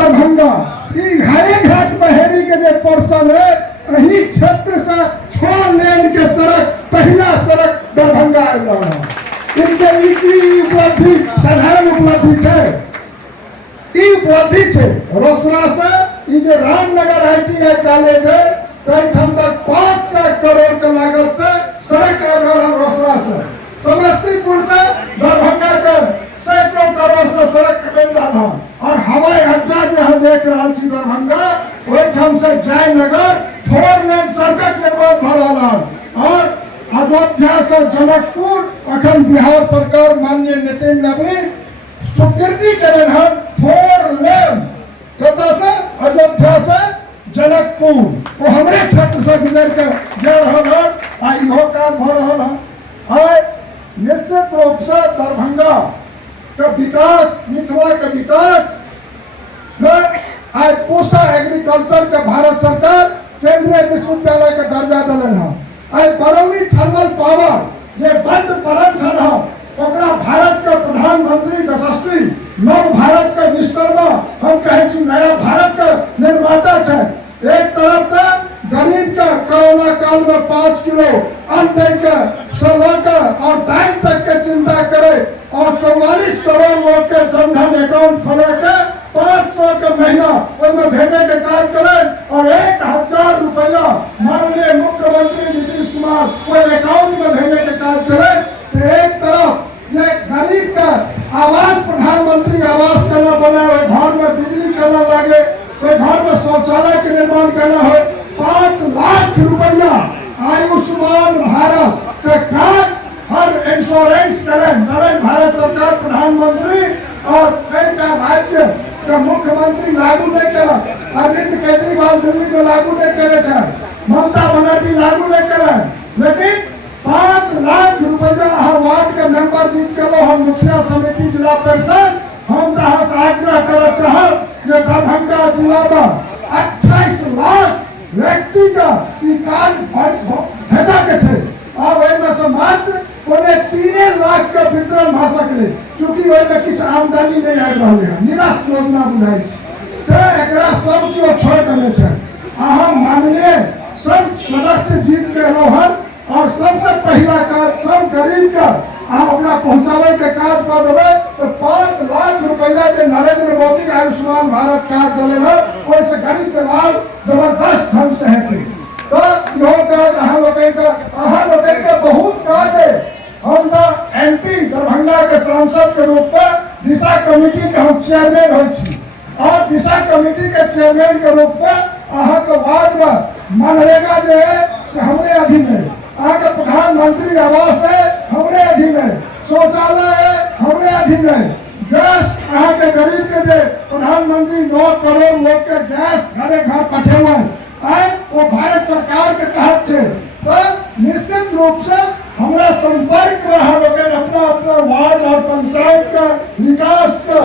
दरभंगा घाटे घाट बहेरी के जे पोर्शन है अही क्षेत्र से 6 लेन के सड़क पहला सड़क दरभंगा आयल रहा। इनके उपलब्धि साधारण उपलब्धि है, उपलब्धि है। रोसड़ा से जे रामनगर ITI कॉलेज है तक 500 करोड़ के लागत से सड़क आ रहा है। रोसड़ा से समस्तीपुर से दरभंगा के सैकड़ों करोड़ से सड़क बन रहा है। और हवाई अड्डा जो हम देख रहा दरभंगा वही से जयनगर 4 लेन सड़क निर्माण भ रहा है। और अयोध्या से जनकपुर अखन बिहार सरकार माननीय नितिन नवीन स्वीकृति करे हैं 4 लेन कत से अयोध्या से जनकपुर वो हमारे क्षेत्र से गुजर के जा रहा है। इहो काम भ रहा है। निश्चित रूप से दरभंगा का विकास मिथिला का विकास आज पूसा एग्रीकल्चर के भारत सरकार केंद्रीय विश्वविद्यालय के दर्जा दिलन है। आज बरौनी थर्मल पावर जे बंद पड़ल है ओकरा भारत के प्रधानमंत्री यशस्वी नव भारत के विश्वकर्मा हम कहे नया भारत का निर्माता है। एक तरफ गरीब का कोरोना काल में 5 किलो अन्न दे के और बैंक तक के चिंता करे और 44 करोड़ लोग के जनधन अकाउंट खोले के 500 के महीना उनमें भेजे के कार्य करे और 1000 रुपया माननीय मुख्यमंत्री नीतीश कुमार वो अकाउंट में भेजे के कार्य करे। तो एक तरफ ये गरीब का आवास प्रधानमंत्री आवास करना बना हुए घर में बिजली करना लगे कोई घर में शौचालय के निर्माण करना हो 5 लाख रुपया आयुष्मान भारत का कार्ड हर इंश्योरेंस करें भारत सरकार प्रधानमंत्री और कई राज्य का मुख्यमंत्री लागू नहीं करा। अरविंद केजरीवाल दिल्ली में लागू नहीं करे थे, ममता बनर्जी लागू नहीं करे, लेकिन 5 लाख रुपया हर वार्ड के मेंबर जीत के लो हम मुखिया समिति जिला परिषद हम तहाँ से आग्रह कर चाह दरभंगा जिला में 28 लाख व्यक्ति का कार्ड भेटा के छे और वही से मात्र 3 लाख का वितरण भ सकले क्योंकि वही किछ आमदनी नहीं आ रहा है। निराश योजना बुझाई तो सब क्यों छोड़ दिले छे। अहाँ माननीय सब सदस्य जीत के एलो हन और सबसे पहला कार्य सब गरीब का अहाँ पहुंचावे के कार्य कर देवे तो 5 लाख रुपया जो नरेंद्र मोदी आयुष्मान भारत कार्ड दिले है ओइसे गरीब के लाभ जबरदस्त ढंग से है। तो यो काज अहाँ लोग का बहुत काज है। हम तो MP दरभंगा के सांसद के रूप में दिशा कमेटी के हम चेयरमैन हो और दिशा कमेटी के चेयरमैन के रूप में अहाँ के वार्ड में मनरेगा जो है हमारे अधीन है। अहाँ के प्रधानमंत्री आवास है हमारे अधीन है, शौचालय है हमारे अधीन है, गैस अहाँ के गरीब के जो प्रधानमंत्री 9 करोड़ लोग के गैस घरे घर पठेवे वो भारत सरकार के तहत है। तो निश्चित रूप से हमारा संपर्क रहा अपना वार्ड और पंचायत का विकास का